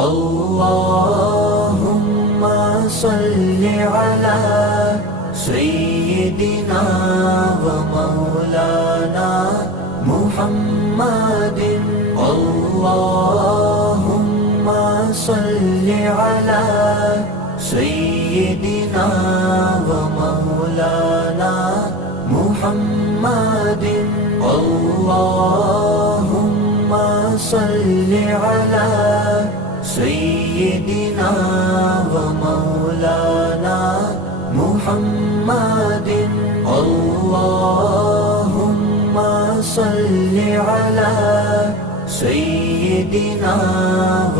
अल्लाहुम्मा सल्लि अला सय्यिदिना व मौलाना मुहम्मदिन। अल्लाहुम्मा सल्लि अला सय्यिदिना व मौलाना मुहम्मदिन। अल्लाहुम्मा सल्लि अला सय्यिदिना व मौलाना मुहम्मदिन। अल्लाहुम्मा सल्लि अला सय्यिदिना व